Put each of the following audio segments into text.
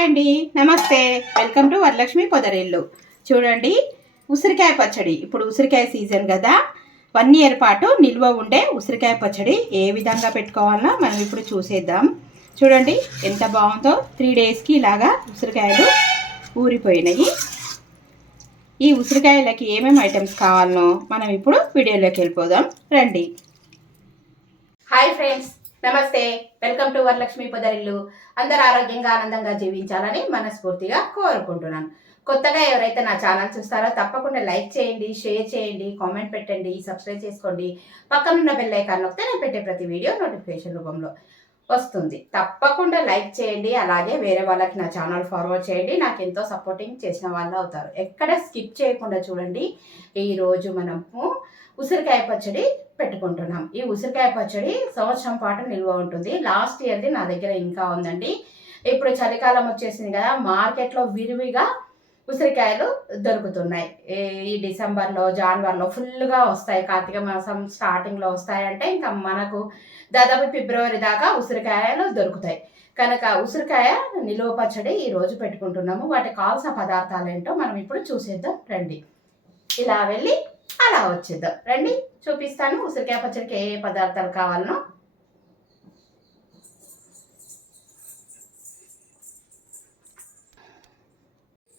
Hi అండి, నమస్తే. Welcome to Varalakshmi Podarillu. చూడండి, ఉసిరికాయ పచ్చడి. ఇప్పుడు ఉసిరికాయ సీజన్ కదా, 1 ఇయర్ పాటు నిల్వ ఉండే ఉసిరికాయ పచ్చడి ఏ విధంగా పెట్టుకోవాలో మనం ఇప్పుడు చూసేద్దాం. చూడండి ఎంత బాగుందో. 3 డేస్కి ఇలాగా ఉసిరికాయలు ఊరిపోయినాయి. ఈ ఉసిరికాయలకి ఏమేమి ఐటమ్స్ కావాలనో మనం ఇప్పుడు వీడియోలోకి వెళ్ళిపోదాం రండి. హాయ్ ఫ్రెండ్స్, నమస్తే. Welcome to Varalakshmi Podarillu. అందరు ఆరోగ్యంగా ఆనందంగా జీవించాలని మనస్ఫూర్తిగా కోరుకుంటున్నాను. కొత్తగా ఎవరైతే నా ఛానల్ చూస్తారో తప్పకుండా లైక్ చేయండి, షేర్ చేయండి, కామెంట్ పెట్టండి, సబ్స్క్రైబ్ చేసుకోండి. పక్కనున్న బెల్ ఐకాన్ నొక్కితే నేను పెట్టే ప్రతి వీడియో నోటిఫికేషన్ రూపంలో వస్తుంది. తప్పకుండా లైక్ చేయండి. అలాగే వేరే వాళ్ళకి నా ఛానల్ ఫార్వర్డ్ చేయండి. నాకు ఎంతో సపోర్టింగ్ చేసిన వాళ్ళు అవుతారు. ఎక్కడ స్కిప్ చేయకుండా చూడండి. ఈరోజు మనము ఉసిరికాయ పచ్చడి పెట్టుకుంటున్నాం. ఈ ఉసిరికాయ పచ్చడి సంవత్సరం పాటు నిల్వ ఉంటుంది. లాస్ట్ ఇయర్ది నా దగ్గర ఇంకా ఉందండి. ఇప్పుడు చలికాలం వచ్చేసింది కదా, మార్కెట్లో విరివిగా ఉసిరికాయలు దొరుకుతున్నాయి. ఈ డిసెంబర్లో, జనవరిలో ఫుల్గా వస్తాయి. కార్తీక మాసం స్టార్టింగ్లో వస్తాయంటే ఇంకా మనకు దాదాపు ఫిబ్రవరి దాకా ఉసిరికాయలు దొరుకుతాయి. కనుక ఉసిరికాయ నిలువ పచ్చడి ఈరోజు పెట్టుకుంటున్నాము. వాటికి కావాల్సిన పదార్థాలు ఏంటో మనం ఇప్పుడు చూసేద్దాం రండి. ఇలా వెళ్ళి అలా వచ్చేద్దాం రండి, చూపిస్తాను ఉసిరికాయ పచ్చడికి ఏ పదార్థాలు కావాలనో.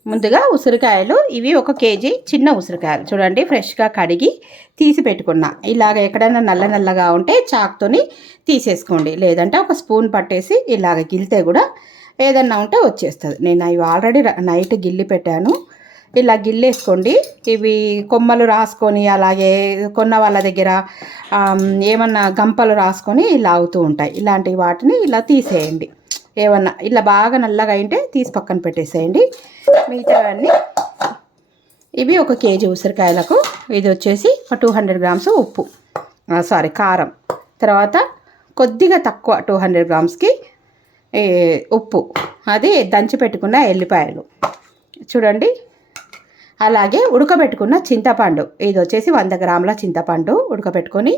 ముందుగా ఉసిరికాయలు ఇవి 1 కేజీ చిన్న ఉసిరికాయలు చూడండి, ఫ్రెష్గా కడిగి తీసి పెట్టుకున్నా. ఇలాగ ఎక్కడైనా నల్ల నల్లగా ఉంటే చాకుతోని తీసేసుకోండి, లేదంటే ఒక స్పూన్ పట్టేసి ఇలాగ గిల్లితే కూడా ఏదన్నా ఉంటే వచ్చేస్తుంది. నేను ఇవి ఆల్రెడీ నైట్ గిల్లి పెట్టాను. ఇలా గిల్లేసుకోండి. ఇవి కొమ్మలు రాసుకొని, అలాగే కొన్న వాళ్ళ దగ్గర ఏమన్నా గంపలు రాసుకొని ఇలా అవుతూ ఉంటాయి. ఇలాంటి వాటిని ఇలా తీసేయండి. ఏమన్నా ఇలా బాగా నల్లగా అయితే తీసి పక్కన పెట్టేసేయండి. మిగతావన్నీ ఇవి 1 కేజీ ఉసిరికాయలకు ఇది వచ్చేసి 200 గ్రామ్స్ ఉప్పు, కారం, తర్వాత కొద్దిగా తక్కువ 200 గ్రామ్స్కి ఉప్పు, అది దంచి పెట్టుకున్న ఎల్లిపాయలు చూడండి. అలాగే ఉడకబెట్టుకున్న చింతపండు, ఇది వచ్చేసి 100 గ్రాముల చింతపండు ఉడకబెట్టుకొని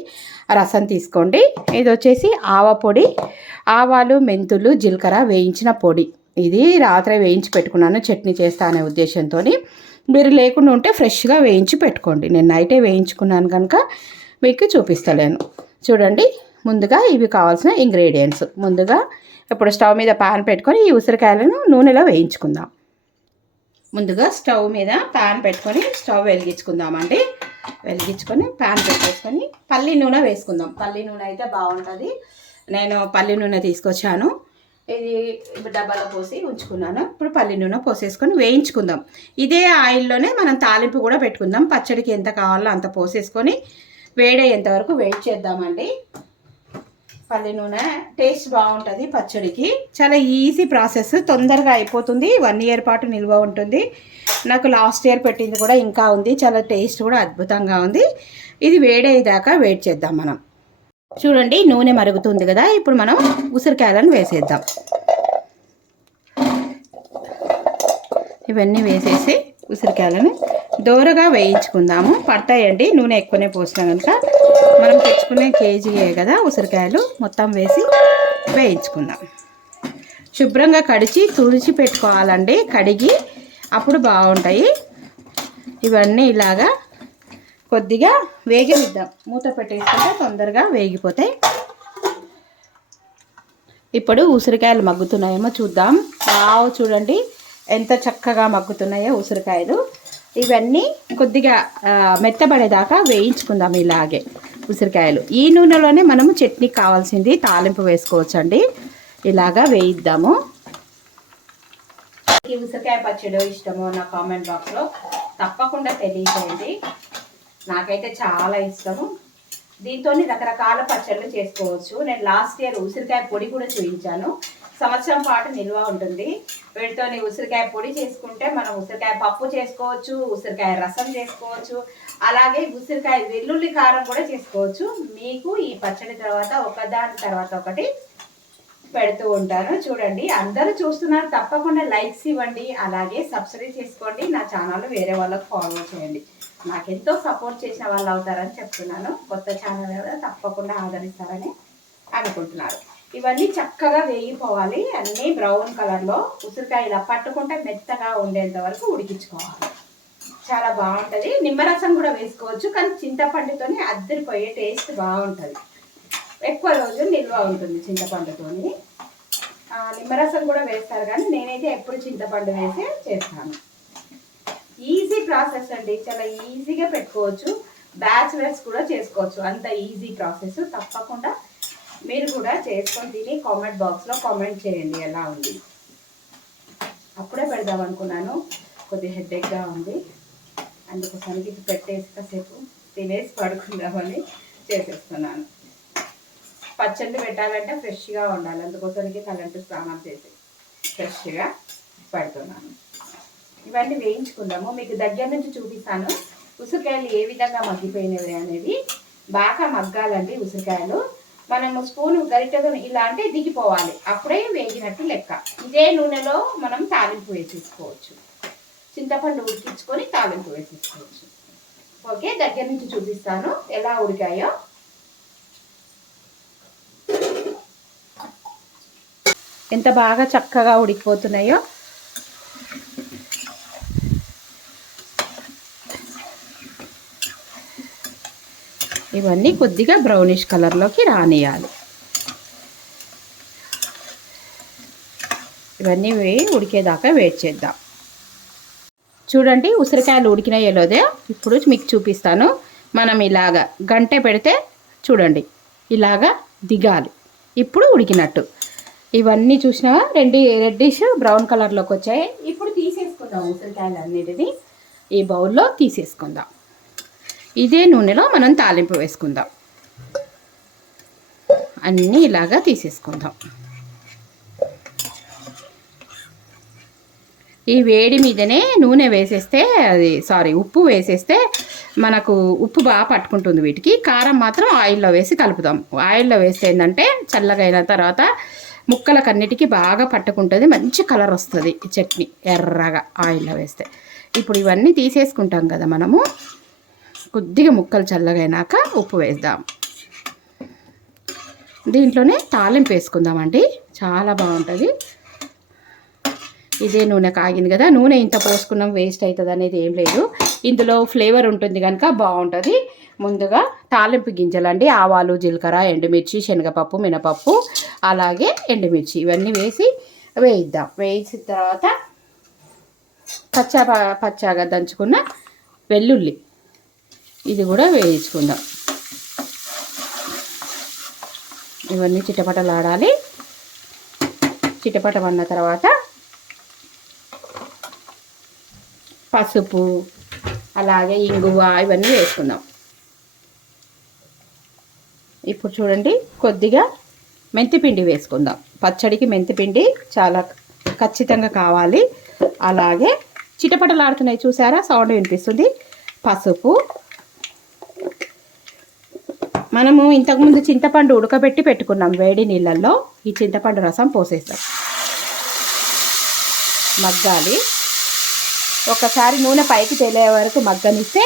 రసం తీసుకోండి. ఇది వచ్చేసి ఆవ పొడి, ఆవాలు, మెంతులు, జీలకర్ర వేయించిన పొడి. ఇది రాత్రి వేయించి పెట్టుకున్నాను, చట్నీ చేస్తా అనే ఉద్దేశంతో. మీరు లేకుండా ఉంటే ఫ్రెష్గా వేయించి పెట్టుకోండి. నేను నైటే వేయించుకున్నాను కనుక మీకు చూపిస్తలేను. చూడండి, ముందుగా ఇవి కావాల్సిన ఇంగ్రీడియంట్స్. ముందుగా ఇప్పుడు స్టవ్ మీద పాన్ పెట్టుకొని ఈ ఉసిరికాయలను నూనెలో వేయించుకుందాం. ముందుగా స్టవ్ మీద ప్యాన్ పెట్టుకొని స్టవ్ వెలిగించుకుందామండి. వెలిగించుకొని ప్యాన్ పెట్టేసుకొని పల్లి నూనె వేసుకుందాం. పల్లి నూనె అయితే బాగుంటుంది. నేను పల్లి నూనె తీసుకొచ్చాను. ఇది డబ్బాలో పోసి ఉంచుకున్నాను. ఇప్పుడు పల్లి నూనె పోసేసుకొని వేయించుకుందాం. ఇదే ఆయిల్లోనే మనం తాలింపు కూడా పెట్టుకుందాం. పచ్చడికి ఎంత కావాలో అంత పోసేసుకొని వేడయ్యేంత వరకు వెయిట్ చేద్దామండి. పల్లి నూనె టేస్ట్ బాగుంటుంది పచ్చడికి. చాలా ఈజీ ప్రాసెస్, తొందరగా అయిపోతుంది. 1 ఇయర్ పాటు నిల్వ ఉంటుంది. నాకు లాస్ట్ ఇయర్ పెట్టింది కూడా ఇంకా ఉంది. చాలా టేస్ట్ కూడా అద్భుతంగా ఉంది. ఇది వేడయ్యేదాకా వెయిట్ చేద్దాం మనం. చూడండి, నూనె మరుగుతుంది కదా, ఇప్పుడు మనం ఉసిరికాయలను వేసేద్దాం. ఇవన్నీ వేసేసి ఉసిరికాయలను దోరగా వేయించుకుందాము. పడతాయండి, నూనె ఎక్కువనే పోసినా కనుక. మనం తెచ్చుకునే కేజీయే కదా ఉసిరికాయలు, మొత్తం వేసి వేయించుకుందాం. శుభ్రంగా తుడిచి పెట్టుకోవాలండి, కడిగి, అప్పుడు బాగుంటాయి. ఇవన్నీ ఇలాగా కొద్దిగా వేగనిద్దాం. మూత పెట్టేసుకుంటే తొందరగా వేగిపోతాయి. ఇప్పుడు ఉసిరికాయలు మగ్గుతున్నాయేమో చూద్దాం. చూడండి ఎంత చక్కగా మగ్గుతున్నాయో ఉసిరికాయలు. ఇవన్నీ కొద్దిగా మెత్తబడేదాకా వేయించుకుందాం. ఇలాగే ఉసిరికాయలు ఈ నూనెలోనే మనము చట్నీకి కావాల్సింది తాలింపు వేసుకోవచ్చండి. ఇలాగా వేయిద్దాము. ఈ ఉసిరికాయ పచ్చడి ఇష్టమో నా కామెంట్ బాక్స్లో తప్పకుండా తెలియజేయండి. నాకైతే చాలా ఇష్టము. దీంతో రకరకాల పచ్చళ్ళు చేసుకోవచ్చు. నేను లాస్ట్ ఇయర్ ఉసిరికాయ పొడి కూడా చూపించాను. సంవత్సరం పాటు నిల్వ ఉంటుంది. వీటితో ఉసిరికాయ పొడి చేసుకుంటే మనం ఉసిరికాయ పప్పు చేసుకోవచ్చు, ఉసిరికాయ రసం చేసుకోవచ్చు, అలాగే ఉసిరికాయ వెల్లుల్లి కారం కూడా చేసుకోవచ్చు. మీకు ఈ పచ్చడి తర్వాత ఒకదాని తర్వాత ఒకటి పెడుతూ ఉంటాను. చూడండి, అందరూ చూస్తున్నారు, తప్పకుండా లైక్స్ ఇవ్వండి, అలాగే సబ్స్క్రైబ్ చేసుకోండి. నా ఛానల్ వేరే వాళ్ళకి ఫార్వర్డ్ చేయండి. నాకెంతో సపోర్ట్ చేసిన వాళ్ళు అవుతారని చెప్తున్నాను. కొత్త ఛానల్ కదా, తప్పకుండా ఆదరిస్తారని అనుకుంటున్నారు. ఇవన్నీ చక్కగా వేగిపోవాలి, అన్నీ బ్రౌన్ కలర్లో ఉసిరికాయ ఇలా పట్టుకుంటే మెత్తగా ఉండేంత వరకు ఉడికించుకోవాలి. చాలా బాగుంటుంది. నిమ్మరసం కూడా వేసుకోవచ్చు, కానీ చింతపండుతోని అద్దరిపోయే టేస్ట్ బాగుంటుంది. ఎక్కువ రోజు నిల్వ ఉంటుంది చింతపండుతోని. నిమ్మరసం కూడా వేస్తారు, కానీ నేనైతే ఎప్పుడు చింతపండు వేసి చేస్తాను. ఈజీ ప్రాసెస్ అండి, చాలా ఈజీగా పెట్టుకోవచ్చు. బ్యాచిలర్స్ కూడా చేసుకోవచ్చు, అంత ఈజీ ప్రాసెస్. తప్పకుండా మీరు కూడా చేసుకొని తిని కామెంట్ బాక్స్లో కామెంట్ చేయండి ఎలా ఉంది. అప్పుడే పెడదాం అనుకున్నాను, కొద్దిగా హెడేక్గా ఉంది, అందుకోసానికి ఇది పెట్టేసి కాసేపు తినేసి పడుకుందామని చేసేస్తున్నాను. పచ్చళ్ళు పెట్టాలంటే ఫ్రెష్గా ఉండాలి, అందుకోసానికి తలంటు స్నానం చేసి ఫ్రెష్గా పెడుతున్నాను. ఇవన్నీ వేయించుకుందాము, మీకు దగ్గర నుంచి చూపిస్తాను ఉసిరికాయలు ఏ విధంగా మగ్గిపోయినవి అనేది. బాగా మగ్గాలండి ఉసిరికాయలు. మనము స్పూన్ గరిటెతో ఇలా అంటే దిగిపోవాలి, అప్పుడే వేగినట్టు లెక్క. ఇదే నూనెలో మనం తాలింపు వేసేసుకోవచ్చు, చింతపండు ఉడికించుకొని తాలింపు వేసేసుకోవచ్చు. ఓకే, దగ్గర నుంచి చూపిస్తాను ఎలా ఉడికాయో. ఎంత బాగా చక్కగా ఉడికిపోతున్నాయో. ఇవన్నీ కొద్దిగా బ్రౌనిష్ కలర్లోకి రానియాలి. ఇవన్నీ ఉడికేదాకా వెయిట్ చేద్దాం. చూడండి ఉసిరికాయలు ఉడికినాయో లేదో ఇప్పుడు మీకు చూపిస్తాను. మనం ఇలాగ గంటె పెడితే చూడండి ఇలాగా దిగాలి, ఇప్పుడు ఉడికినట్టు. ఇవన్నీ చూసినావా, రెడ్డిష్ బ్రౌన్ కలర్లోకి వచ్చాయి. ఇప్పుడు తీసేసుకుందాం ఉసిరికాయలు అన్నిటిని, ఈ బౌల్లో తీసేసుకుందాం. ఇదే నూనెలో మనం తాలింపు వేసుకుందాం. అన్నీ ఇలాగా తీసేసుకుందాం. ఈ వేడి మీదనే నూనె వేసేస్తే ఉప్పు వేసేస్తే మనకు ఉప్పు బాగా పట్టుకుంటుంది వీటికి. కారం మాత్రం ఆయిల్లో వేసి కలుపుదాం. ఆయిల్లో వేస్తే ఏంటంటే చల్లగా అయిన తర్వాత ముక్కలకన్నిటికీ బాగా పట్టుకుంటుంది, మంచి కలర్ వస్తుంది ఈ చట్నీ ఎర్రగా ఆయిల్లో వేస్తే. ఇప్పుడు ఇవన్నీ తీసేసుకుంటాం కదా మనము, కొద్దిగా ముక్కలు చల్లగైనాక ఉప్పు వేద్దాం. దీంట్లోనే తాలింపు వేసుకుందామండి, చాలా బాగుంటుంది. ఇదే నూనె కాగింది కదా, నూనె ఇంత పోసుకున్నాం వేస్ట్ అవుతుంది అనేది ఏం లేదు, ఇందులో ఫ్లేవర్ ఉంటుంది కనుక బాగుంటుంది. ముందుగా తాలింపు గింజలండి, ఆవాలు, జీలకర్ర, ఎండుమిర్చి, శనగపప్పు, మినపప్పు, అలాగే ఎండుమిర్చి ఇవన్నీ వేసి వేయిద్దాం. వేసిన తర్వాత పచ్చాగా దంచుకున్న వెల్లుల్లి ఇది కూడా వేయించుకుందాం. ఇవన్నీ చిటపటలాడాలి. చిటపటమన్న తర్వాత పసుపు అలాగే ఇంగువ ఇవన్నీ వేసుకుందాం. ఇప్పుడు చూడండి కొద్దిగా మెంతిపిండి వేసుకుందాం. పచ్చడికి మెంతిపిండి చాలా ఖచ్చితంగా కావాలి. అలాగే చిటపటలాడుతున్నాయి చూసారా, సౌండ్ వినిపిస్తుంది. పసుపు, మనము ఇంతకుముందు చింతపండు ఉడకబెట్టి పెట్టుకున్నాం వేడి నీళ్ళల్లో, ఈ చింతపండు రసం పోసేస్తాం. మగ్గాలి, ఒకసారి నూనె పైకి తేలే వరకు మగ్గనిస్తే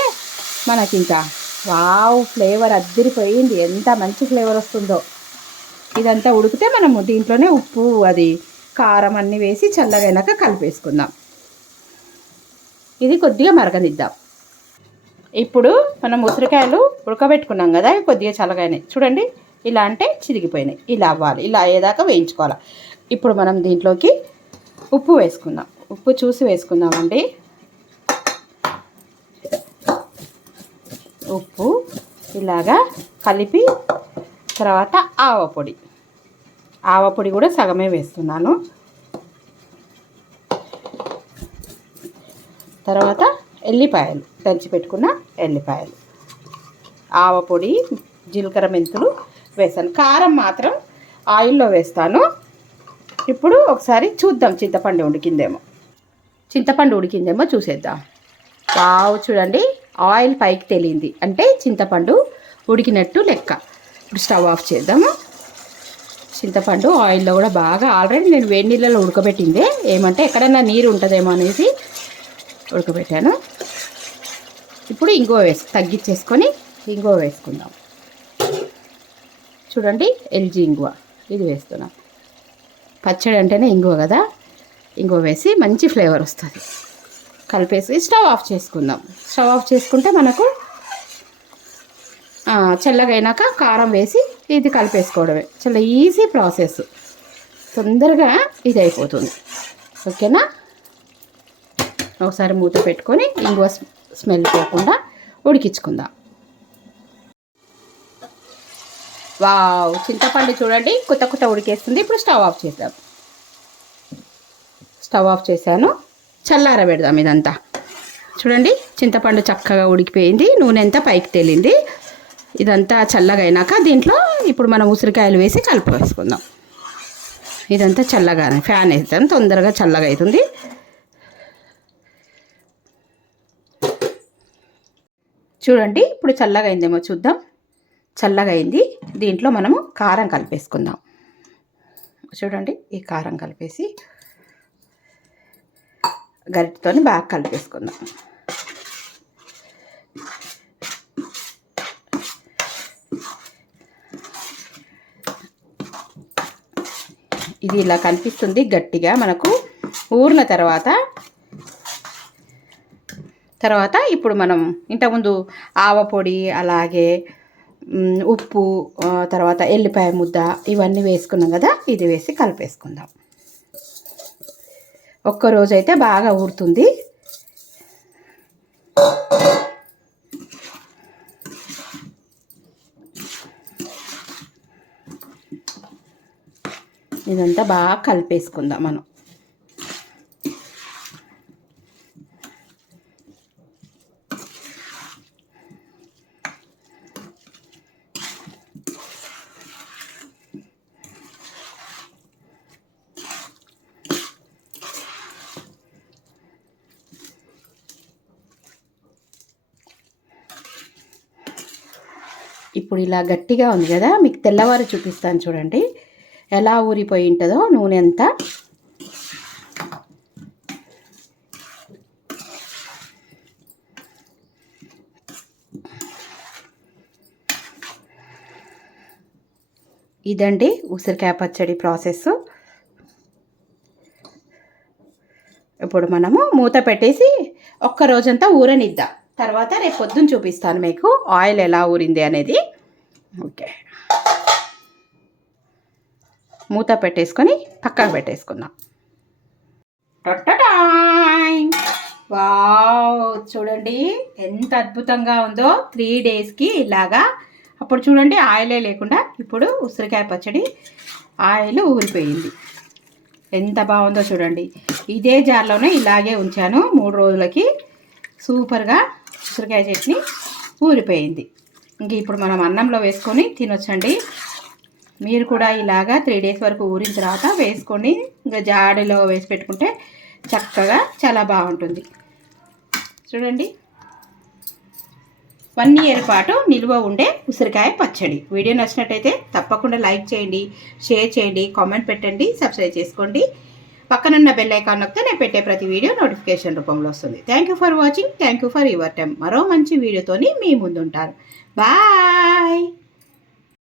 మనకి ఇంకా వావ్ ఫ్లేవర్ అద్దరిపోయింది, ఎంత మంచి ఫ్లేవర్ వస్తుందో. ఇదంతా ఉడికితే మనము దీంట్లోనే ఉప్పు కారం అన్నీ వేసి చల్లగైనాక కలిపేసుకుందాం. ఇది కొద్దిగా మరగనిద్దాం. ఇప్పుడు మనం ఉసిరికాయలు ఉడకబెట్టుకున్నాం కదా, కొద్దిగా చల్లగానే చూడండి ఇలా అంటే చిరిగిపోయినాయి, ఇలా అవ్వాలి, ఇలా అయ్యేదాకా వేయించుకోవాలి. ఇప్పుడు మనం దీంట్లోకి ఉప్పు వేసుకుందాం. ఉప్పు చూసి వేసుకుందామండి. ఉప్పు ఇలాగా కలిపి తర్వాత ఆవపొడి కూడా సగమే వేస్తున్నాను. తర్వాత ఎల్లిపాయలు, దంచి పెట్టుకున్న ఎల్లిపాయలు, ఆవపొడి, జీలకర్ర, మెంతులు వేసాను. కారం మాత్రం ఆయిల్లో వేస్తాను. ఇప్పుడు ఒకసారి చూద్దాం చింతపండు ఉడికిందేమో చూసేద్దాం. వావ్ చూడండి ఆయిల్ పైకి తేలింది అంటే చింతపండు ఉడికినట్టు లెక్క. ఇప్పుడు స్టవ్ ఆఫ్ చేద్దాము. చింతపండు ఆయిల్లో కూడా బాగా ఆల్రెడీ నేను వేడి నీళ్ళలో ఉడకబెట్టిందే, ఏమంటే ఎక్కడైనా నీరు ఉంటుందేమో అనేసి ఉడకబెట్టాను. ఇప్పుడు ఇంగువ తగ్గించేసుకొని ఇంగువ వేసుకుందాం. చూడండి ఎల్జీ ఇంగువ ఇది వేస్తున్నాం. పచ్చడి అంటేనే ఇంగువ కదా, ఇంగువ వేసి మంచి ఫ్లేవర్ వస్తుంది. కలిపేసి స్టవ్ ఆఫ్ చేసుకుందాం. స్టవ్ ఆఫ్ చేసుకుంటే మనకు చల్లగైనాక కారం వేసి ఇది కలిపేసుకోవడమే. చాలా ఈజీ ప్రాసెస్, తొందరగా ఇది అయిపోతుంది. ఓకేనా? ఒకసారి మూత పెట్టుకొని ఇంగువ స్మెల్ పోకుండా ఉడికించుకుందాం. వావ్, చింతపండు చూడండి కొత్త ఉడికేస్తుంది. ఇప్పుడు స్టవ్ ఆఫ్ చేద్దాం. స్టవ్ ఆఫ్ చేశాను. చల్లార పెడదాం ఇదంతా. చూడండి చింతపండు చక్కగా ఉడికిపోయింది, నూనె అంతా పైకి తేలింది. ఇదంతా చల్లగా అయినాక దీంట్లో ఇప్పుడు మనం ఉసిరికాయలు వేసి కలిపి వేసుకుందాం. ఇదంతా చల్లగానే ఫ్యాన్ వేస్తాం, తొందరగా చల్లగా అవుతుంది. చూడండి ఇప్పుడు చల్లగా అయిందేమో చూద్దాం. చల్లగా అయింది. దీంట్లో మనము కారం కలిపేసుకుందాం. చూడండి ఈ కారం కలిపేసి గరిటెతో బాగా కలిపేసుకుందాం. ఇది ఇలా కనిపిస్తుంది గట్టిగా. మనకు ఊరిన తర్వాత ఇప్పుడు మనం ఇంతకుముందు ఆవపొడి, అలాగే ఉప్పు, తర్వాత ఎల్లిపాయ ముద్ద ఇవన్నీ వేసుకున్నాం కదా, ఇది వేసి కలిపేసుకుందాం. ఒక్కరోజైతే బాగా ఊరుతుంది. ఇదంతా బాగా కలిపేసుకుందాం మనం. ఇప్పుడు ఇలా గట్టిగా ఉంది కదా, మీకు తెల్లవారు చూపిస్తాను చూడండి ఎలా ఊరిపోయి ఉంటుందో నూనె అంతా. ఇదండి ఉసిరికాయ పచ్చడి ప్రాసెస్. ఇప్పుడు మనము మూత పెట్టేసి ఒక్క రోజంతా ఊరనిద్దాం. తర్వాత రేపు పొద్దున్న చూపిస్తాను మీకు ఆయిల్ ఎలా ఊరింది అనేది. ఓకే, మూత పెట్టేసుకొని పక్కకు పెట్టేసుకుందాం. వావ్, చూడండి ఎంత అద్భుతంగా ఉందో. 3 డేస్కి ఇలాగా. అప్పుడు చూడండి ఆయిలే లేకుండా, ఇప్పుడు ఉసిరికాయ పచ్చడి ఆయిల్ ఊరిపోయింది. ఎంత బాగుందో చూడండి. ఇదే జార్లోనే ఇలాగే ఉంచాను 3 రోజులకి. సూపర్గా ఉసిరికాయ చట్నీ ఊరిపోయింది. ఇంక ఇప్పుడు మనం అన్నంలో వేసుకొని తినొచ్చండి. మీరు కూడా ఇలాగా 3 డేస్ వరకు ఊరిన తర్వాత వేసుకొని ఇంకా జాడీలో వేసి పెట్టుకుంటే చక్కగా చాలా బాగుంటుంది. చూడండి, 1 ఇయర్ పాటు నిల్వ ఉండే ఉసిరికాయ పచ్చడి. వీడియో నచ్చినట్టయితే తప్పకుండా లైక్ చేయండి, షేర్ చేయండి, కామెంట్ పెట్టండి, సబ్స్క్రైబ్ చేసుకోండి. పక్కనున్న బెల్ ఐకాన్ నొక్కితే నేను పెట్టే ప్రతి వీడియో నోటిఫికేషన్ రూపంలో వస్తుంది. Thank you for watching. Thank you for your time. మరో మంచి వీడియోతోని మీ ముందుంటాను. బాయ్.